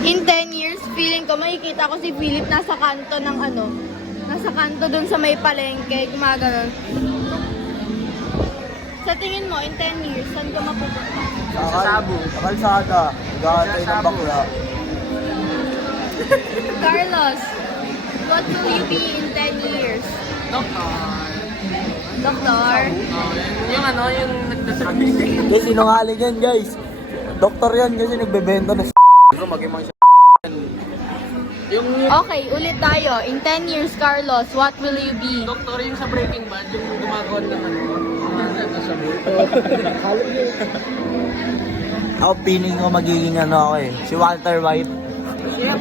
In 10 years, feeling ko makikita ko si Philip nasa kanto ng nasa kanto dun sa may palengke, gumaganon. Sa tingin mo, in 10 years, saan ka mapupunta? Sa Sabu. Sa kalsada. Gagantay ng bakla. Carlos, what will you be in 10 years? Doktor? Yung nagdasal. Guys, sinungaling yan guys. Doktor yan kasi nagbebenta na Maging mga yung Okay, ulit tayo. In 10 years, Carlos, what will you be? doktor yung sa Breaking Bad, yung gumagawa ng Ako piling ko magiging ako si Walter White. Chef.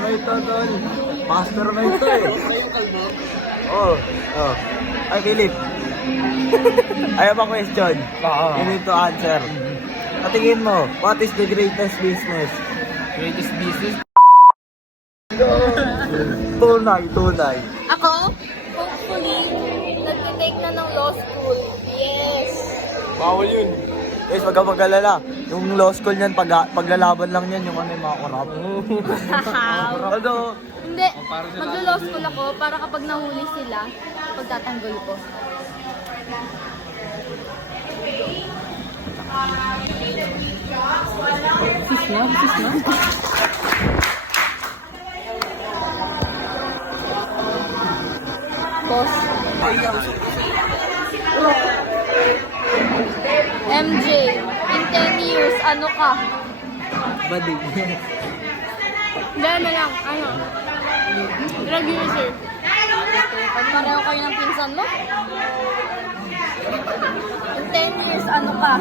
White to tol. Mastermind to Yung kalbo. Oh. Ay Philip. Ayaw ba question? You need to answer. Patingin mo, what is the greatest business? Greatest business. Tunay. Ako, hopefully, nagtitake na ng law school. Yes! Bawal yun. Guys, wag kang mag-alala. Yung law school niyan, paglalaban lang yan, yung yung mga korap. Hindi, maglo-law school ako para kapag nahuli sila, pagtatanggol ko. Boss. MJ, in 10 years, ano ka? Badi. Hindi na lang, drug user. Pareho kayo ng pinsan mo? In 10 years, ano ka?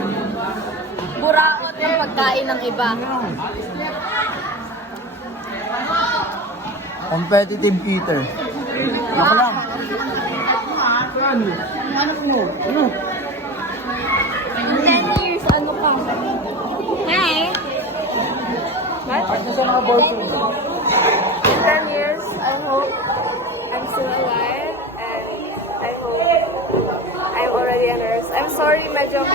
Burakot ng pagkain ng iba. Competitive Peter. Ako lang. In 10 years, ano ka? Hey! At sa mga boyfriend. In 10 years, I hope I'm still alive and I hope I'm already a nurse. I'm sorry, medyo...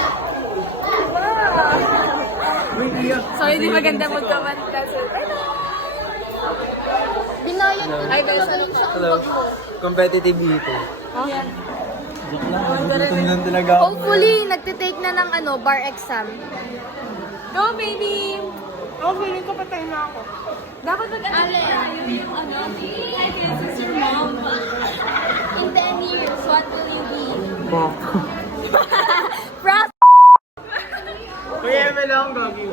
Sorry, di maganda mag-comment. That's it. Binayad ko na talaga yung sa Hello. Competitive Peter. Gutom lang talaga ako. Hopefully, nagtitake na ng bar exam. Go, baby! Oh, feeling ko patay na ako. Dapat Ale, yung this is your mom. In 10 years, what will you be? Proud! Kuya, may lang gagi.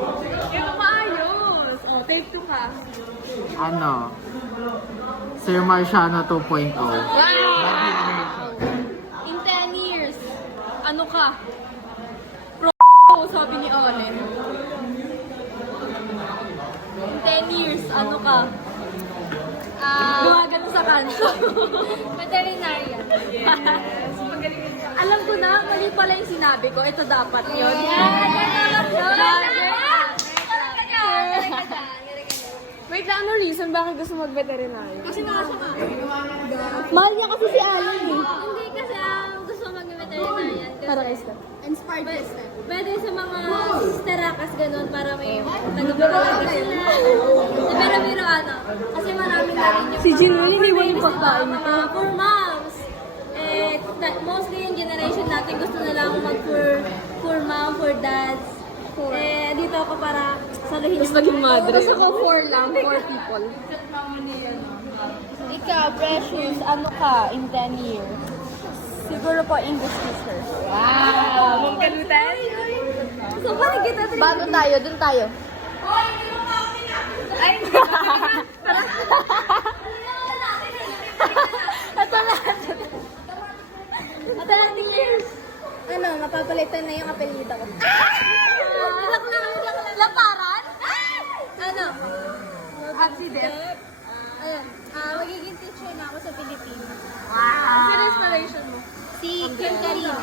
Yung maayos! Oh, take 2 ka. Sir Marciano 2.0. Wow! In 10 years, ano ka? Sabi ni Oren. In 10 years, ano ka? Dumagan sa kanto. Veterinarian. Yes. Alam ko na, mali pala yung sinabi ko. Ito dapat yun. Wait lang, ano reason bakit gusto mag-veterinary? Kasi nasa ka. Mahal niya kasi si Alan eh. Hindi kasi gusto mag-veterinarian. Para kay Steph. Inspired by Steph. Pwede sa mga terakas ganun para may tagapagalaga sila. Pero kasi maraming na rin yung Si Jinwin, iniwan yung pagkain mga ko. for moms. Mostly yung generation natin gusto na lang for mom, for dads. Dito ako para saluhin Gusto naging madre. Gusto ko for people. Ikaw, Precious, ano ka in 10 years? Siguro po English teacher. Wow! Mong kalutan? So, parang kita bago tayo, dun tayo. Ay, Ito na. Ito na, years. Ano, mapapalitan na yung apelyido ko. Laparan? Ano? accident. Magiging teacher na ako sa Pilipinas. Sino inspiration mo? Si Kim Karina.